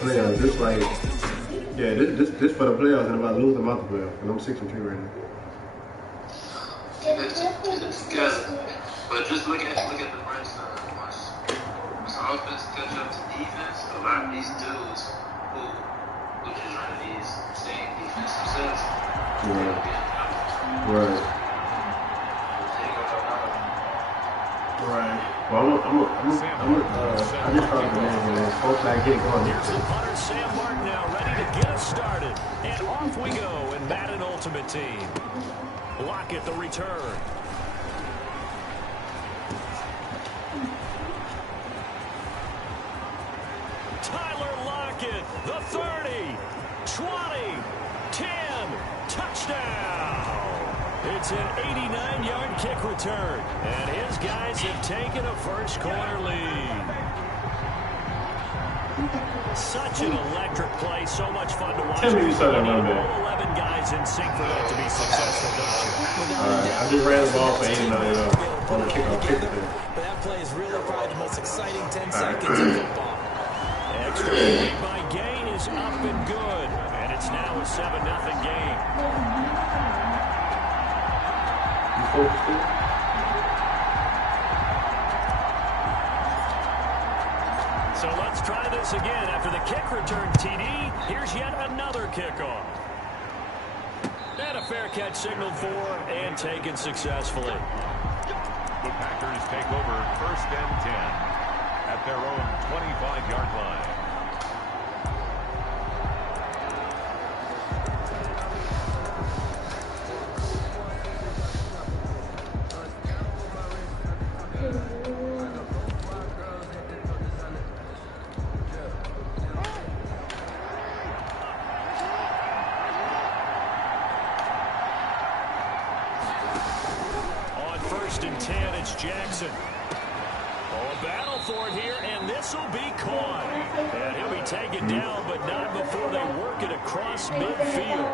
Playoffs, this like, yeah, this for the playoffs, and I'm about to lose them out the playoffs, and I'm 6-2 right now. But just look at the Brents. Once offense catch up to defense, a lot of these dudes who just run these same defensive sets, Right. Well, I just thought of the name, man. Hopefully I get it going. Here's the punter, Sam Martin, now ready to get us started. And off we go in Madden Ultimate Team. Lockett the return. Tyler Lockett, the 30, 20, 10, touchdown. It's an 89-yard kick return, and his guys have taken a first-quarter lead. Such an electric play, so much fun to watch. Tell me you saw that run back. 11 guys in sync for that to be successful, don't you? I just ran the ball for 89 on the kickoff kick return. But that play is really probably the most exciting 10 seconds in football. Extra point by Gain is up and good, and it's now a 7-0 game. So let's try this again. After the kick return TD, here's yet another kickoff. And a fair catch signaled for and taken successfully. The Packers take over 1st and 10 at their own 25-yard line. Jackson. Oh, a battle for it here, and this will be caught. And he'll be taken down, but not before they work it across midfield.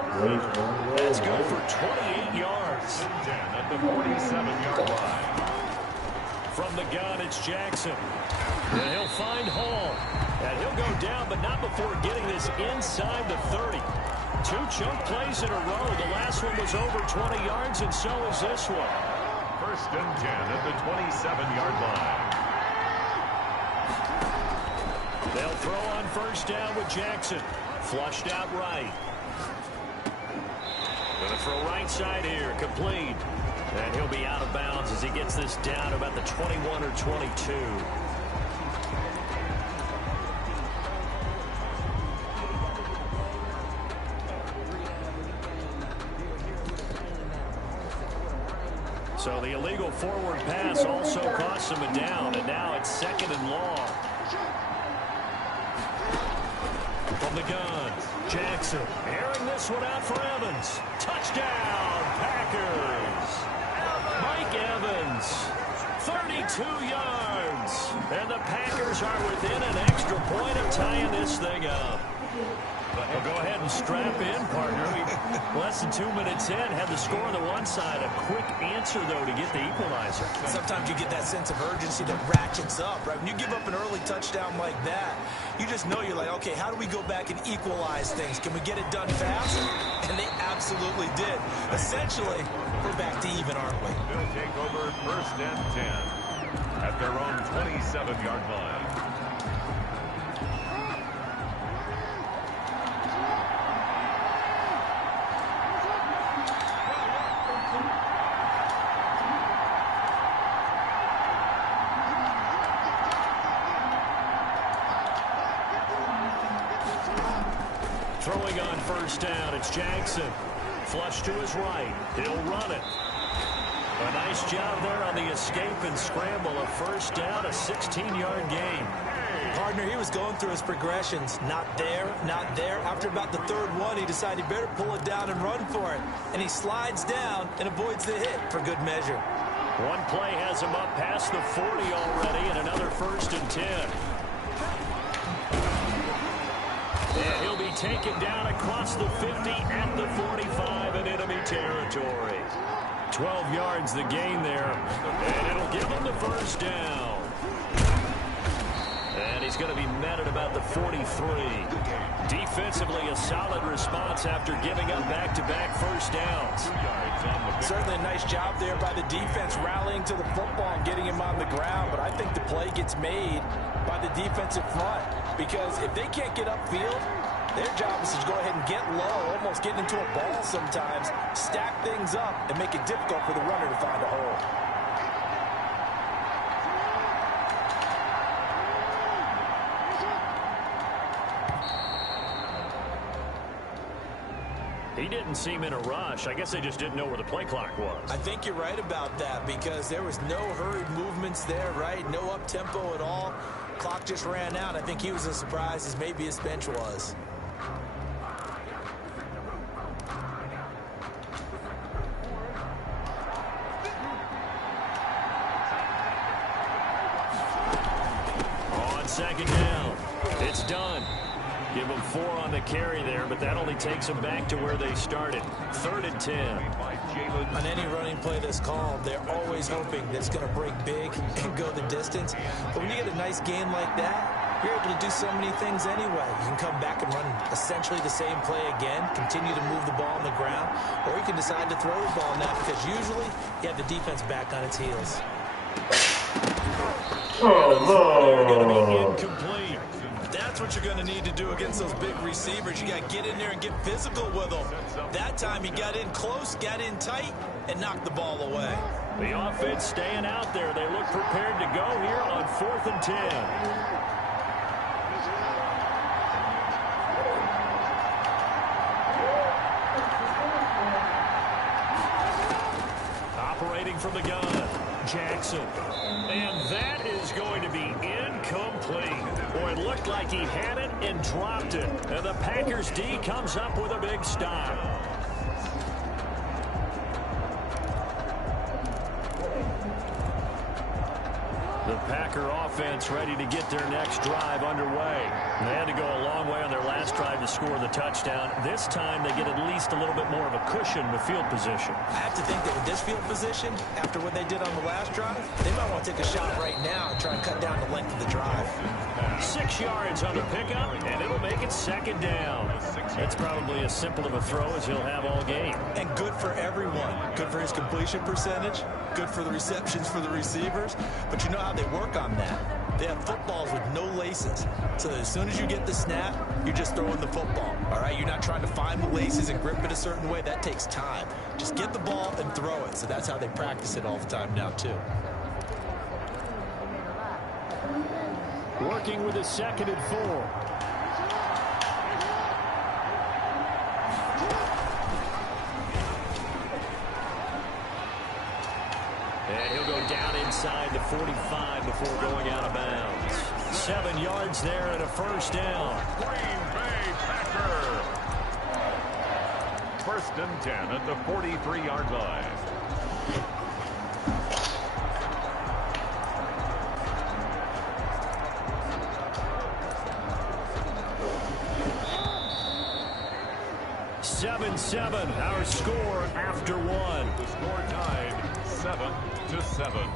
That's good for 28 yards. At the 47-yard line. From the gun, it's Jackson. And he'll find Hall. And he'll go down, but not before getting this inside the 30. 2 chunk plays in a row. The last one was over 20 yards, and so is this one. 1st and 10 at the 27-yard line. They'll throw on 1st down with Jackson. Flushed out right. Going to throw right side here. Complete. And he'll be out of bounds as he gets this down about the 21 or 22. So the illegal forward pass also cost him a down, and now it's 2nd and long. From the gun, Jackson airing this one out for Evans. Touchdown, Packers. Mike Evans, 32 yards. And the Packers are within an extra point of tying this thing up. Well, go ahead and strap in, partner. Less than 2 minutes in, had the score on the one side. A quick answer, though, to get the equalizer. Sometimes you get that sense of urgency that ratchets up, right? When you give up an early touchdown like that, you just know you're like, okay, how do we go back and equalize things? Can we get it done fast? And they absolutely did. Essentially, we're back to even, aren't we? They'll take over 1st and 10 at their own 27-yard line. Throwing on 1st down, it's Jackson. Flush to his right. He'll run it. A nice job there on the escape and scramble. A 1st down, a 16-yard gain. Partner, he was going through his progressions. Not there, not there. After about the 3rd one, he decided he better pull it down and run for it. And he slides down and avoids the hit for good measure. One play has him up past the 40 already, and another 1st and 10. And he'll be taken down across the 50 at the 45 in enemy territory. 12 yards the gain there, and it'll give him the 1st down. And he's going to be met at about the 43. Defensively, a solid response after giving up back-to-back first downs. Certainly a nice job there by the defense, rallying to the football and getting him on the ground. But I think the play gets made by the defensive front, because if they can't get upfield, their job is to go ahead and get low, almost get into a ball sometimes, stack things up, and make it difficult for the runner to find a hole. He didn't seem in a rush. I guess they just didn't know where the play clock was. I think you're right about that, because there was no hurried movements there, right? No up-tempo at all. Clock just ran out. I think he was as surprised as maybe his bench was. On second down, it's done. Give them 4 on the carry there, but that only takes them back to where they started. 3rd and 10. On any running play that's called, they're always hoping that it's going to break big and go the distance. But when you get a nice game like that, you're able to do so many things anyway. You can come back and run essentially the same play again, continue to move the ball on the ground, or you can decide to throw the ball now, because usually you have the defense back on its heels. Going to be incomplete. That's what you're going to need to do against those big receivers. You got to get in there and get physical with them. That time he got in close, got in tight, and knocked the ball away. The offense staying out there. They look prepared to go here on 4th and 10. Operating from the gun, Jackson. And that is going to be incomplete. Boy, it looked like he had it and dropped it. And the Packers D comes up with a big stop. The Packer offense ready to get their next drive underway. They had to go a long way on their last drive to score the touchdown. This time they get at least a little bit more of a cushion with field position. I have to think that with this field position, after what they did on the last drive, they might want to take a shot right now and try and cut down the length of the drive. 6 yards on the pickup, and it'll make it 2nd down. That's probably as simple of a throw as he'll have all game. And good for everyone. Good for his completion percentage. Good for the receptions for the receivers. But you know how they work on that. They have footballs with no laces. So that as soon as you get the snap, you're just throwing the football. All right? You're not trying to find the laces and grip it a certain way. That takes time. Just get the ball and throw it. So that's how they practice it all the time now, too. Working with a 2nd and 4. And he'll go down inside the 45 before going out of bounds. 7 yards there and a 1st down. Green Bay Packer. 1st and 10 at the 43-yard line. Our score after 1. The score tied 7-7.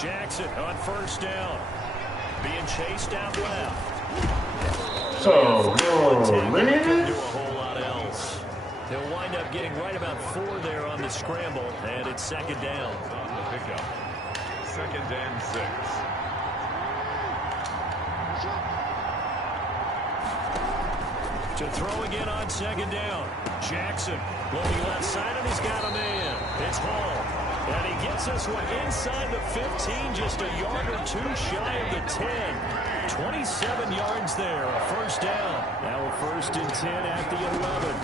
Jackson on 1st down. Being chased out left. Oh, man. Couldn't do a whole lot else. He'll wind up getting right about 4 there on the scramble, and it's 2nd down. On the pickup. 2nd and 6. To throw again on 2nd down. Jackson looking left side, and he's got a man. It's Hall. And he gets us one inside the 15, just a yard or 2 shy of the 10. 27 yards there, a 1st down. Now a 1st and 10 at the 11.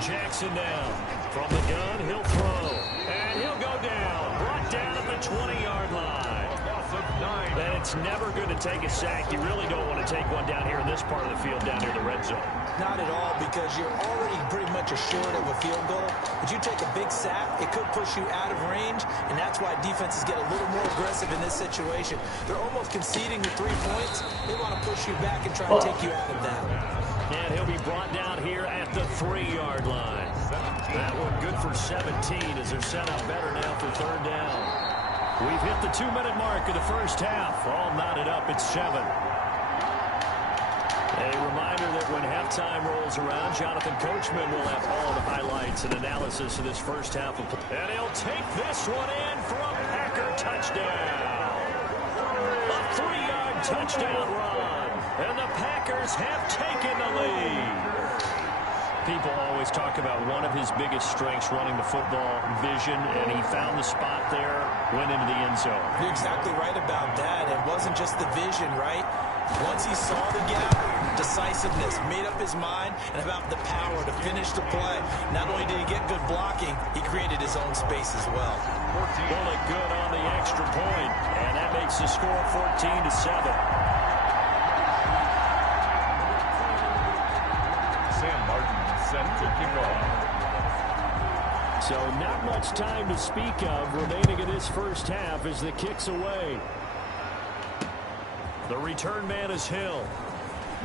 Jackson down. From the gun, he'll throw. And he'll go down. Brought down at the 20-yard line. A loss of And it's never good to take a sack. You really don't want to take one down here in this part of the field, down near the red zone. Not at all, because you're already pretty much assured of a field goal. But you take a big sack, it could push you out of range, and that's why defenses get a little more aggressive in this situation. They're almost conceding the 3 points. They want to push you back and try to take you out of that. And he'll be brought down here at the 3-yard line. That one good for 17 as they're set up better now for third down. We've hit the 2-minute mark of the first half. All knotted up at 7. A reminder that when halftime rolls around, Jonathan Coachman will have all the highlights and analysis of this first half of play. And he'll take this one in for a Packer touchdown. A 3-yard touchdown run. And the Packers have taken the lead. People always talk about one of his biggest strengths running the football, vision, and he found the spot there, went into the end zone. You're exactly right about that. It wasn't just the vision, right? Once he saw the gap, decisiveness, made up his mind, and about the power to finish the play. Not only did he get good blocking, he created his own space as well. Really good on the extra point, and that makes the score 14-7. Set to kick off. So not much time to speak of remaining in this first half as the kick's away. The return man is Hill.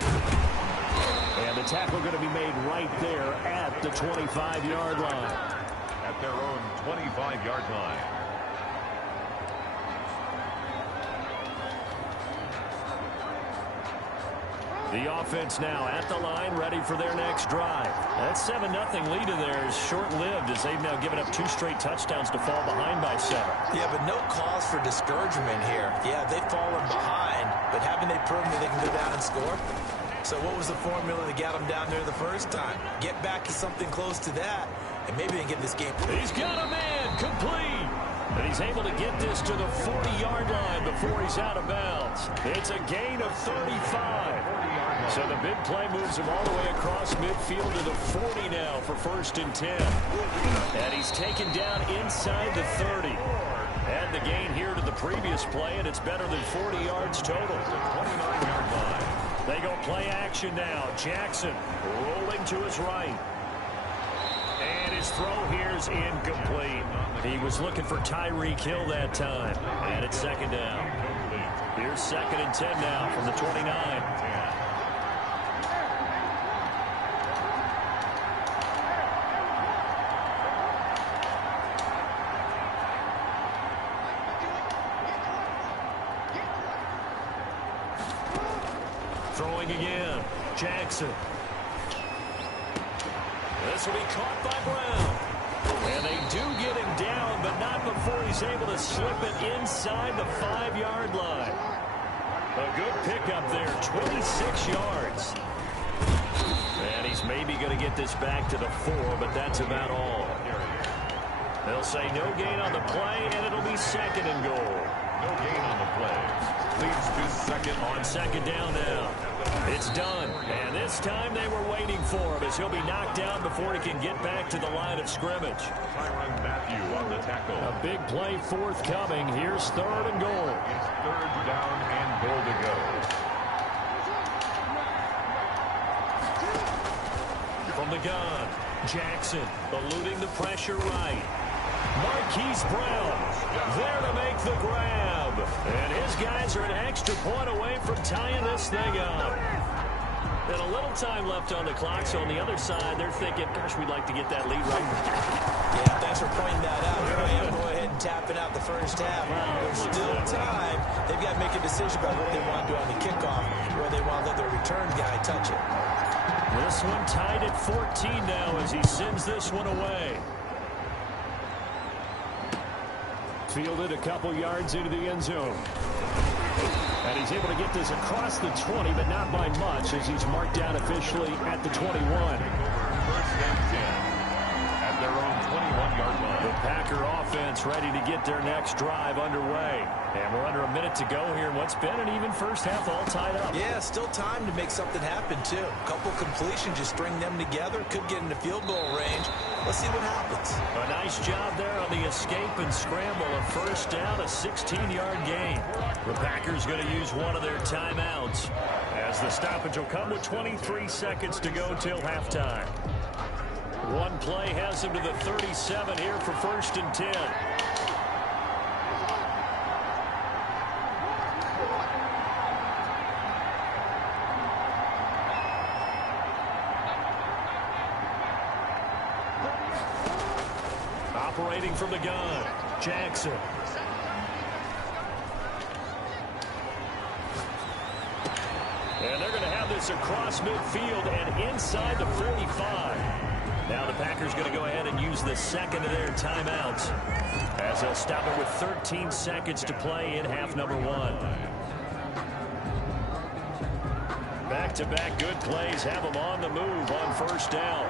And the tackle going to be made right there at the 25-yard line. At their own 25-yard line. The offense now at the line, ready for their next drive. That 7-0 lead of theirs short-lived as they've now given up 2 straight touchdowns to fall behind by 7. Yeah, but no cause for discouragement here. Yeah, they've fallen behind, but haven't they proven that they can go down and score? So what was the formula that got them down there the first time? Get back to something close to that, and maybe they can get this game. He's got a man complete. And he's able to get this to the 40-yard line before he's out of bounds. It's a gain of 35. So the big play moves him all the way across midfield to the 40 now for 1st and 10. And he's taken down inside the 30. Add the gain here to the previous play, and it's better than 40 yards total. 29-yard line. They go play action now. Jackson rolling to his right. And his throw here is incomplete. He was looking for Tyreek Hill that time. And it's 2nd down. Here's 2nd and 10 now from the 29. Throwing again. Jackson. This will be caught by Brown. And they do get him down, but not before he's able to slip it inside the 5-yard line. A good pickup there, 26 yards. And he's maybe going to get this back to the 4, but that's about all. They'll say no gain on the play, and it'll be 2nd and goal. No gain on the play. Leads to 2nd on 2nd down now. It's done, and this time they were waiting for him as he'll be knocked down before he can get back to the line of scrimmage. Tyrann Mathieu on the tackle. A big play forthcoming. Here's 3rd and goal. It's 3rd down and goal to go. From the gun, Jackson eluding the pressure right. Marquise Brown there to make the grab. And his guys are an extra point away from tying this thing up. And a little time left on the clock, so on the other side, they're thinking, gosh, we'd like to get that lead right back. Yeah, thanks for pointing that out. Here I am, go ahead and tapping out the first half. There's still time. They've got to make a decision about what they want to do on the kickoff, where they want to let their return guy touch it. This one tied at 14 now as he sends this one away. Fielded a couple yards into the end zone. And he's able to get this across the 20, but not by much as he's marked down officially at the 21. 1st and 10 at their own 21-yard line. The Packer offense ready to get their next drive underway. And we're under a minute to go here in what's been an even first half, all tied up. Yeah, still time to make something happen, too. A couple completions, just string them together. Could get into field goal range. Let's see what happens. A nice job there on the escape and scramble. A first down, a 16-yard gain. The Packers going to use one of their timeouts, as the stoppage will come with 23 seconds to go till halftime. One play has him to the 37 here for 1st and 10. Operating from the gun, Jackson. And they're going to have this across midfield and inside the 45. Now the Packers going to go ahead and use the second of their timeouts, as they'll stop it with 13 seconds to play in half number 1. Back-to-back good plays have them on the move on first down.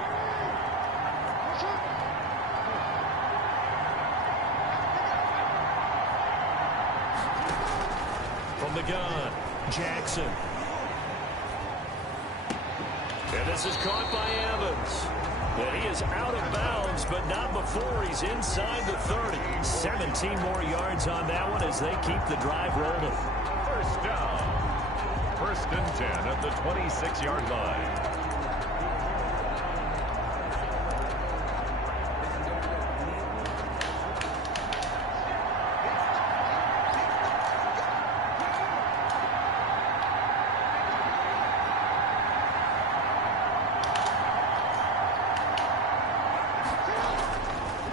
From the gun, Jackson. And this is caught by Evans. And he is out of bounds, but not before he's inside the 30. 17 more yards on that one as they keep the drive rolling. First down. 1st and 10 at the 26-yard line.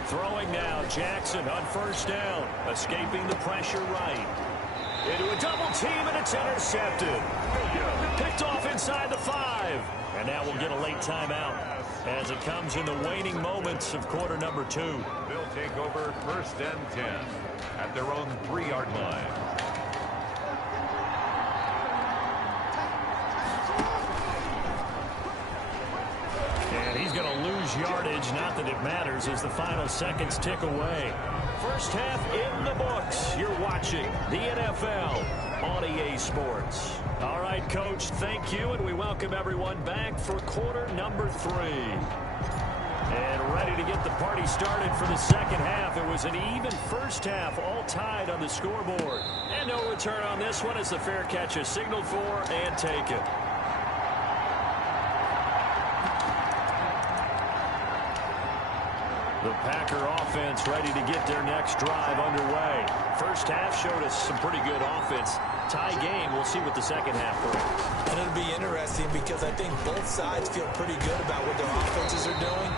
Throwing now, Jackson on first down, escaping the pressure right. Into a double team, and it's intercepted. Picked off inside the 5. And now we'll get a late timeout as it comes in the waning moments of quarter number 2. They'll take over 1st and 10 at their own 3-yard line. And he's going to lose yardage, not that it matters, as the final seconds tick away. First half in the books. You're watching the NFL on EA Sports. All right, Coach, thank you, and we welcome everyone back for quarter number 3. And ready to get the party started for the second half. It was an even first half, all tied on the scoreboard. And no return on this one as the fair catch is signaled for and taken. The Packer offense ready to get their next drive underway. First half showed us some pretty good offense. Tie game. We'll see what the second half brings. And it'll be interesting because I think both sides feel pretty good about what their offenses are doing.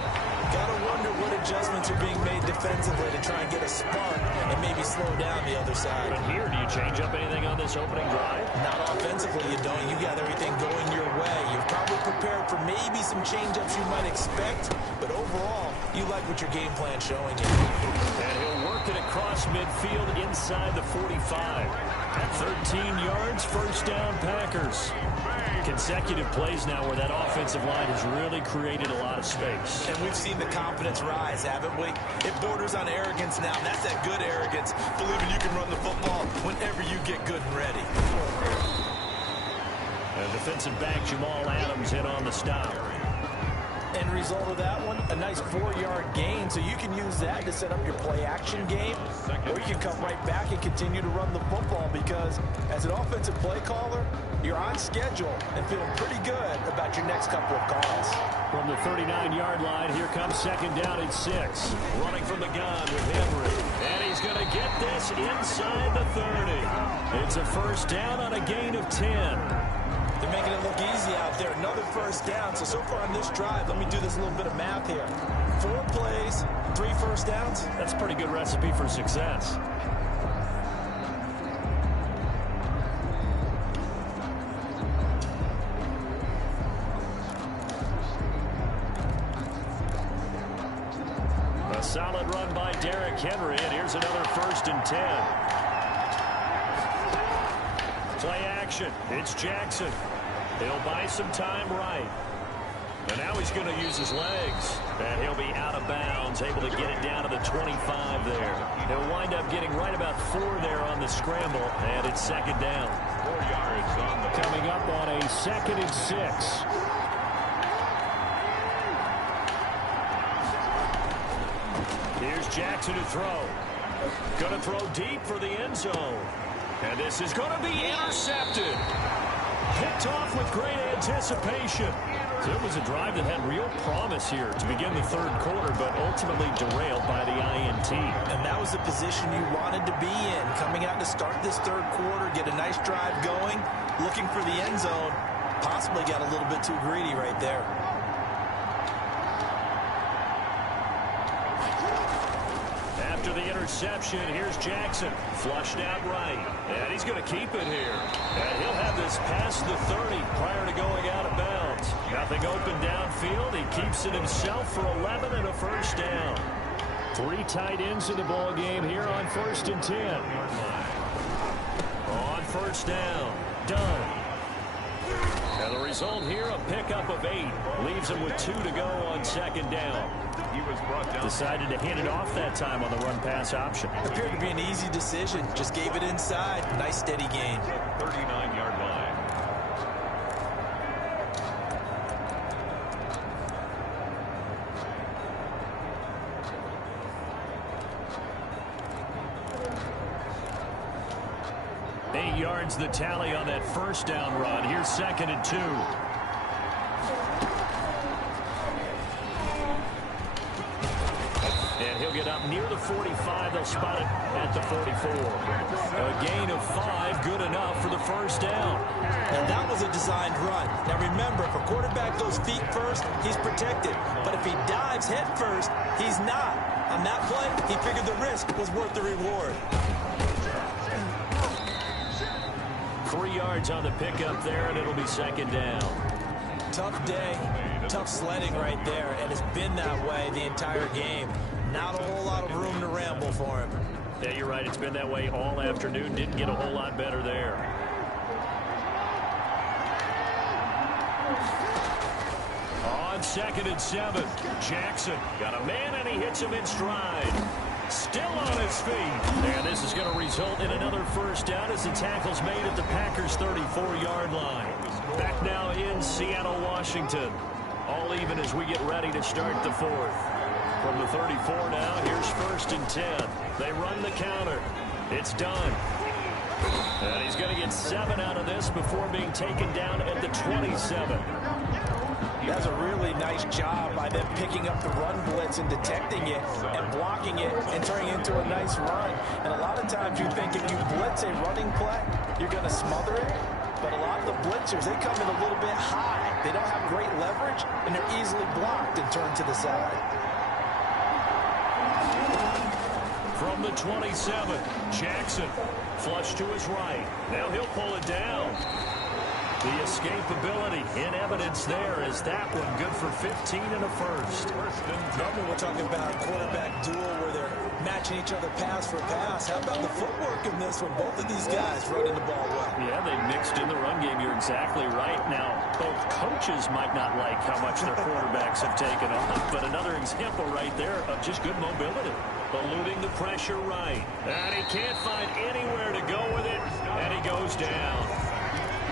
Got to wonder what adjustments are being made defensively to try and get a spark and maybe slow down the other side. But here, do you change up anything on this opening drive? Not offensively, you don't. You got everything going your way. You've probably prepared for maybe some change-ups you might expect, but overall, you like what your game plan's showing you. And he'll work it across midfield inside the 45. At 13 yards, first down Packers. Consecutive plays now where that offensive line has really created a lot of space. And we've seen the confidence rise, haven't we? It borders on arrogance now. That's that good arrogance, believing you can run the football whenever you get good and ready. And defensive back Jamal Adams in on the stop. End result of that one, a nice 4-yard gain, so you can use that to set up your play-action game, or you can come right back and continue to run the football because as an offensive play caller, you're on schedule and feeling pretty good about your next couple of calls. From the 39-yard line, here comes second down and 6. Running from the gun with Henry. And he's going to get this inside the 30. It's a first down on a gain of 10. They're making it look easy out there. Another first down. So far on this drive, let me do this little bit of math here. 4 plays, 3 first downs. That's a pretty good recipe for success. A solid run by Derrick Henry, and here's another 1st and 10. Play action. It's Jackson. He'll buy some time right. And now he's going to use his legs. And he'll be out of bounds, able to get it down to the 25 there. He'll wind up getting right about 4 there on the scramble, and it's second down. 4 yards on the coming up on a 2nd and 6. Here's Jackson to throw. Going to throw deep for the end zone. And this is going to be intercepted. Picked off with great anticipation. So it was a drive that had real promise here to begin the third quarter, but ultimately derailed by the INT. And that was the position you wanted to be in. Coming out to start this third quarter, get a nice drive going, looking for the end zone. Possibly got a little bit too greedy right there. After the interception, here's Jackson. Flushed out right. And he's going to keep it here. And he'll have this past the 30 prior to going out of bounds. Nothing open downfield. He keeps it himself for 11 and a first down. 3 tight ends in the ball game here on 1st and 10. On first down. Done. And the result here, a pickup of 8. Leaves him with 2 to go on second down. He was brought down. Decided to hand it off that time on the run-pass option. Appeared to be an easy decision. Just gave it inside. Nice steady gain. 39-yard line. The tally on that first down run. Here's 2nd and 2. And he'll get up near the 45. They'll spot it at the 44. A gain of 5, good enough for the first down. And that was a designed run. Now remember, if a quarterback goes feet first, he's protected. But if he dives head first, he's not. On that play, he figured the risk was worth the reward. 3 yards on the pickup there, and it'll be second down. Tough day, tough sledding right there, and it's been that way the entire game. Not a whole lot of room to ramble for him. Yeah, you're right. It's been that way all afternoon. Didn't get a whole lot better there. On 2nd and 7, Jackson got a man, and he hits him in stride. Still on his feet. And this is going to result in another first down as the tackle's made at the Packers' 34-yard line. Back now in Seattle, Washington. All even as we get ready to start the 4th. From the 34 now, here's 1st and 10. They run the counter. It's done. And he's going to get 7 out of this before being taken down at the 27. That's a really nice job by them picking up the run blitz and detecting it and blocking it and turning it into a nice run. And a lot of times you think if you blitz a running play, you're going to smother it. But a lot of the blitzers, they come in a little bit high. They don't have great leverage, and they're easily blocked and turned to the side. From the 27, Jackson flush to his right. Now he'll pull it down. The escapability in evidence there is that one good for 15 and a first. Normally we're talking about a quarterback duel where they're matching each other pass for pass. How about the footwork in this one? Both of these guys running the ball well. Yeah, they mixed in the run game. You're exactly right. Now, both coaches might not like how much their quarterbacks have taken off, but another example right there of just good mobility. Eluding the pressure right. And he can't find anywhere to go with it, and he goes down.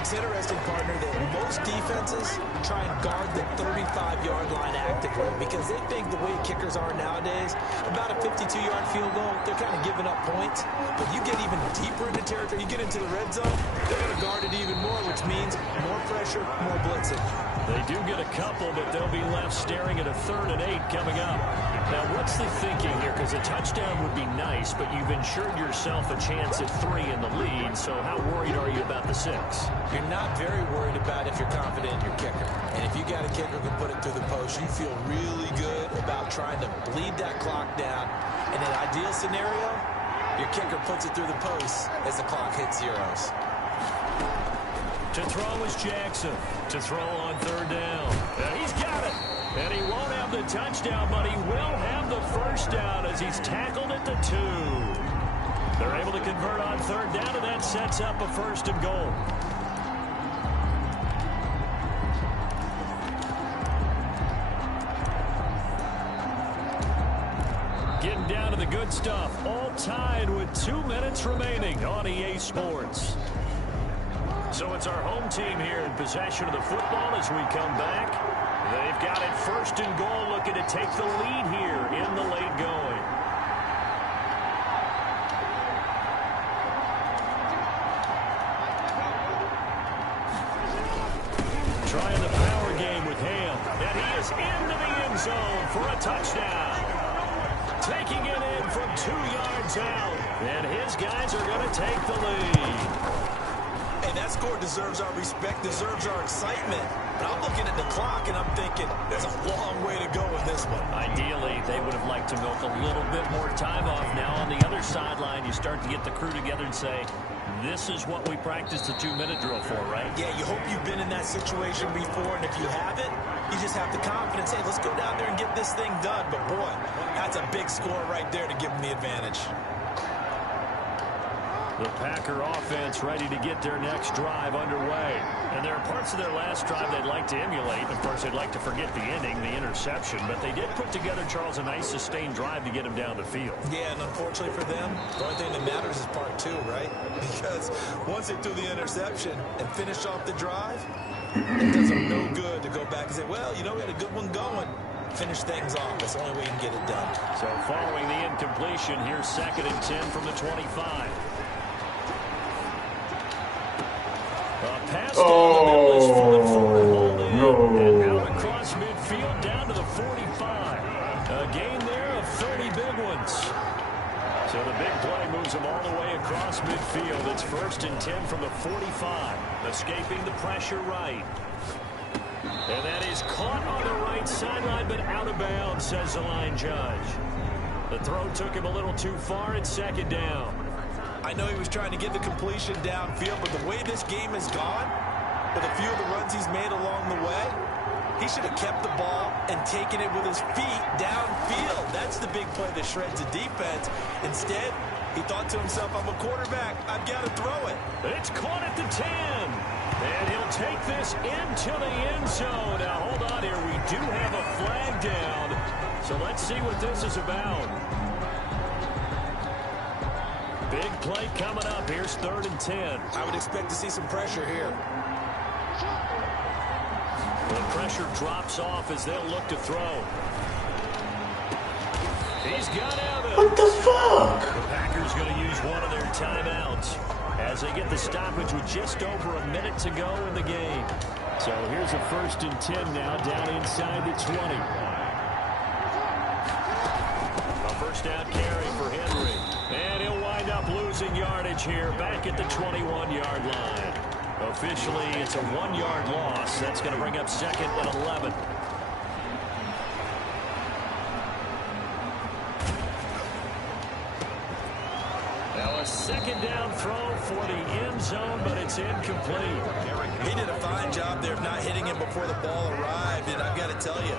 It's interesting, partner, that most defenses try and guard the 35-yard line actively because they think the way kickers are nowadays, about a 52-yard field goal, they're kind of giving up points. But you get even deeper into territory, you get into the red zone, they're going to guard it even more, which means more pressure, more blitzing. They do get a couple, but they'll be left staring at a 3rd and 8 coming up. Now, what's the thinking here? Because a touchdown would be nice, but you've ensured yourself a chance at 3 in the lead, so how worried are you about the 6? You're not very worried about if you're confident in your kicker. And if you got a kicker who can put it through the post, you feel really good about trying to bleed that clock down. In an ideal scenario, your kicker puts it through the post as the clock hits zeros. To throw is Jackson. To throw on 3rd down. And he's got it. And he won't have the touchdown, but he will have the first down as he's tackled at the 2. They're able to convert on 3rd down, and that sets up a 1st and goal. Getting down to the good stuff. All tied with 2 minutes remaining on EA Sports. So it's our home team here in possession of the football as we come back. They've got it first and goal, looking to take the lead here in the late going. Trying the power game with Ham. And he is into the end zone for a touchdown. Taking it in from 2 yards out. And his guys are going to take the lead. Hey, that score deserves our respect, deserves our excitement. But I'm looking at the clock, and I'm thinking there's a long way to go in this one. Ideally, they would have liked to milk a little bit more time off. Now on the other sideline, you start to get the crew together and say, this is what we practiced the 2-minute drill for, right? Yeah, you hope you've been in that situation before, and if you haven't, you just have the confidence, hey, let's go down there and get this thing done. But, boy, that's a big score right there to give them the advantage. The Packer offense ready to get their next drive underway. And there are parts of their last drive they'd like to emulate. Of course, they'd like to forget the ending, the interception. But they did put together, Charles, a nice sustained drive to get him down the field. Yeah, and unfortunately for them, the only thing that matters is part 2, right? Because once they threw the interception and finished off the drive, it does them no good to go back and say, well, you know, we had a good one going. Finish things off. That's the only way you can get it done. So following the incompletion, here's 2nd and 10 from the 25. Pass down the middle is fought for and hold in. And out across midfield down to the 45. A gain there of 30 big ones. So the big play moves them all the way across midfield. It's 1st and 10 from the 45. Escaping the pressure right. And that is caught on the right sideline, but out of bounds, says the line judge. The throw took him a little too far. It's 2nd down. I know he was trying to get the completion downfield, but the way this game has gone, with a few of the runs he's made along the way, he should have kept the ball and taken it with his feet downfield. That's the big play that shreds the defense. Instead, he thought to himself, I'm a quarterback. I've got to throw it. It's caught at the 10. And he'll take this into the end zone. Now, hold on here. We do have a flag down. So let's see what this is about. Big play coming up. Here's 3rd and 10. I would expect to see some pressure here. The pressure drops off as they'll look to throw. He's got Evans. What the fuck? The Packers going to use one of their timeouts as they get the stoppage with just over a minute to go in the game. So here's a 1st and 10 now down inside the 20. A 1st down carry for Henry. And he'll wind up losing yardage here back at the 21-yard line. Officially, it's a 1-yard loss. That's going to bring up 2nd and 11. Now a 2nd down throw for the end zone, but it's incomplete. He did a fine job there of not hitting him before the ball arrived, and I've got to tell you,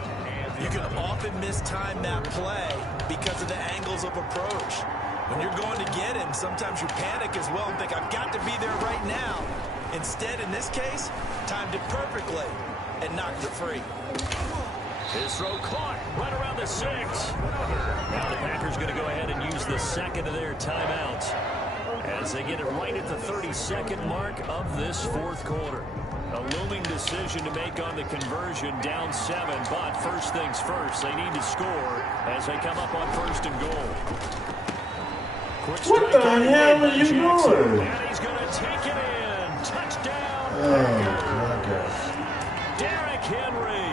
you can often mistime that play because of the angles of approach. When you're going to get him, sometimes you panic as well and think, I've got to be there right now. Instead, in this case, timed it perfectly and knocked it free. His throw caught right around the 6. Now the Packers going to go ahead and use the 2nd of their timeouts as they get it right at the 32nd mark of this 4th quarter. A looming decision to make on the conversion, down 7, but first things first, they need to score as they come up on 1st and goal. Quick What the hell are you doing? And he's going to take it in. Touchdown. Oh, my gosh. Derrick Henry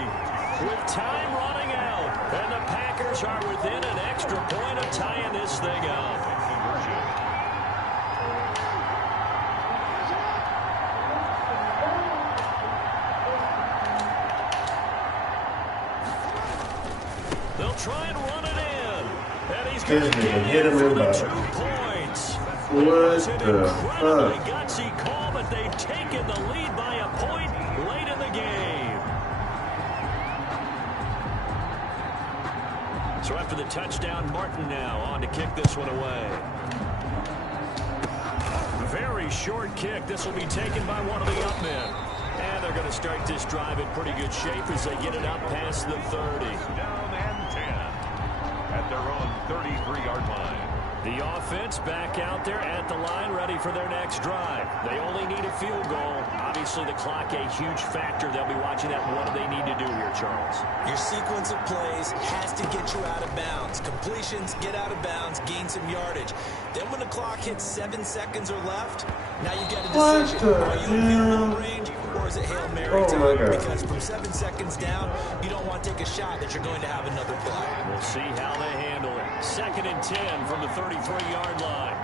with time running out. And the Packers are within an extra point of tying this thing up. They'll try and run it in. And he's going to get it for the 2 points. What It's an the incredibly fuck? gutsy call, but they've taken the lead by a point late in the game. So after the touchdown, Martin now on to kick this one away. Very short kick. This will be taken by one of the up men. And they're going to start this drive in pretty good shape as they get it up past the 30. Down and 10 at their own 33-yard line. The offense back out there at the line, ready for their next drive. They only need a field goal. Obviously, the clock a huge factor. They'll be watching that. What do they need to do here, Charles? Your sequence of plays has to get you out of bounds. Completions, get out of bounds, gain some yardage. Then when the clock hits 7 seconds or left, now you get a decision. Are you in field goal range, or is it Hail Mary time? Because from 7 seconds down, you don't want to take a shot that you're going to have another play. We'll see how they handle it. 2nd and 10 from the 33-yard line.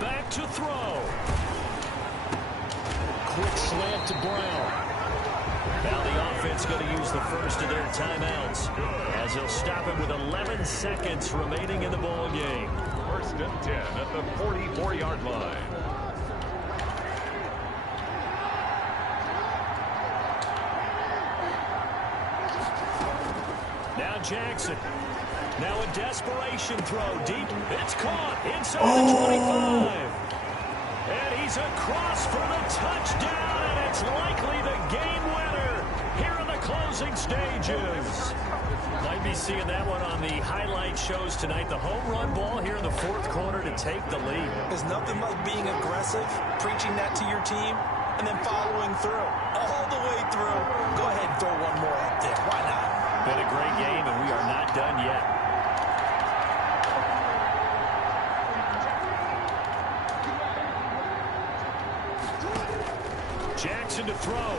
Back to throw. Quick slant to Brown. Now the offense going to use the first of their timeouts as they'll stop it with 11 seconds remaining in the ball game. 1st and 10 at the 44-yard line. Now Jackson. Now a desperation throw deep. It's caught inside the 25. And he's across for the touchdown, and it's likely the game winner here in the closing stages. Might be seeing that one on the highlight shows tonight. The home run ball here in the 4th quarter to take the lead. There's nothing like being aggressive, preaching that to your team, and then following through. All the way through. Go ahead and throw one more up there. Why not? Been a great game, and we are not done yet. Jackson to throw.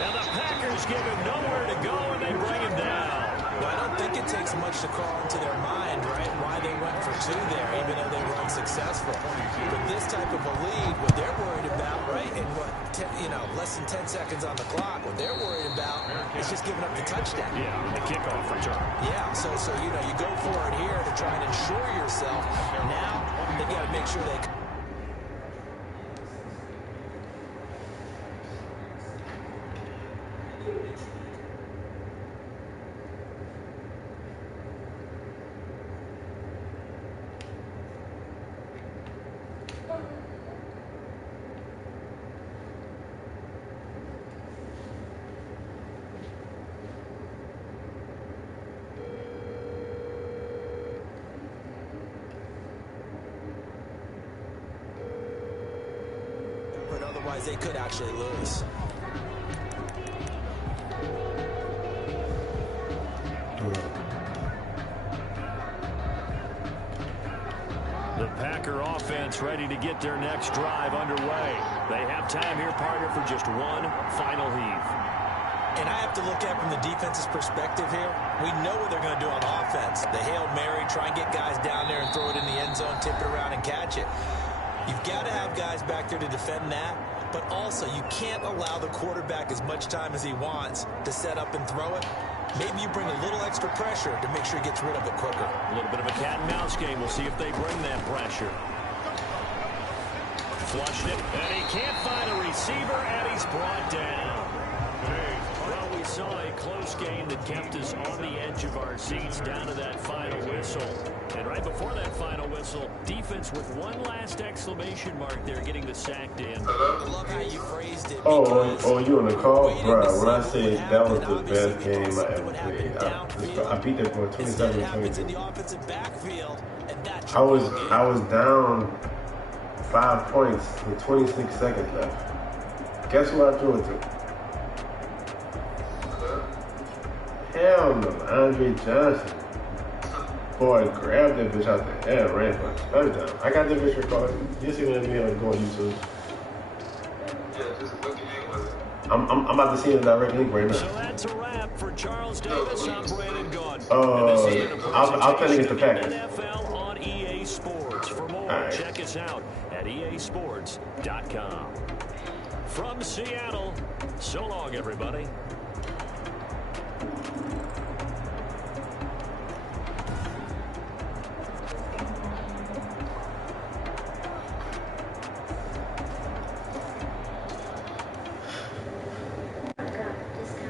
Now the Packers give him nowhere to go, and they bring him down. Well, I don't think it takes much to crawl into their mind, right, why they went for 2 there, even though they were unsuccessful. But this type of a lead, what they're worried about, right, and what, less than 10 seconds on the clock, what they're worried about is just giving up the touchdown. Yeah, the kickoff return. Yeah, so you go for it here to try and ensure yourself. Now, they got to make sure they... Otherwise, they could actually lose. The Packer offense ready to get their next drive underway. They have time here, partner, for just one final heave. And I have to look at it from the defense's perspective here. We know what they're going to do on offense. The Hail Mary, try and get guys down there and throw it in the end zone, tip it around and catch it. You've got to have guys back there to defend that, but also you can't allow the quarterback as much time as he wants to set up and throw it. Maybe you bring a little extra pressure to make sure he gets rid of it quicker. A little bit of a cat and mouse game. We'll see if they bring that pressure. Flushed it, and he can't find a receiver, and he's brought down. Well, we saw a close game that kept us on the edge of our seats down to that final whistle. And right before that final whistle, defense with one last exclamation mark there, getting the sack in. I love how you phrased it. Oh, you on the call? Bruh, when I say that was the best game I ever played, I beat them for 27-22. I was down 5 points with 26 seconds left. Guess who I threw it to? Hell no, Andre Johnson. Boy, grabbed that bitch out the air, ran for a touchdown. I got that bitch recorded. You see when we have to go on YouTube. Yeah, just what game was it? I'm about to see the direct link right now. So that's a wrap for Charles Davis. I'm Brandon Gunn. I'll try to get the Packers. NFL on EA Sports. For more, check us out at easports.com. From Seattle, so long, everybody.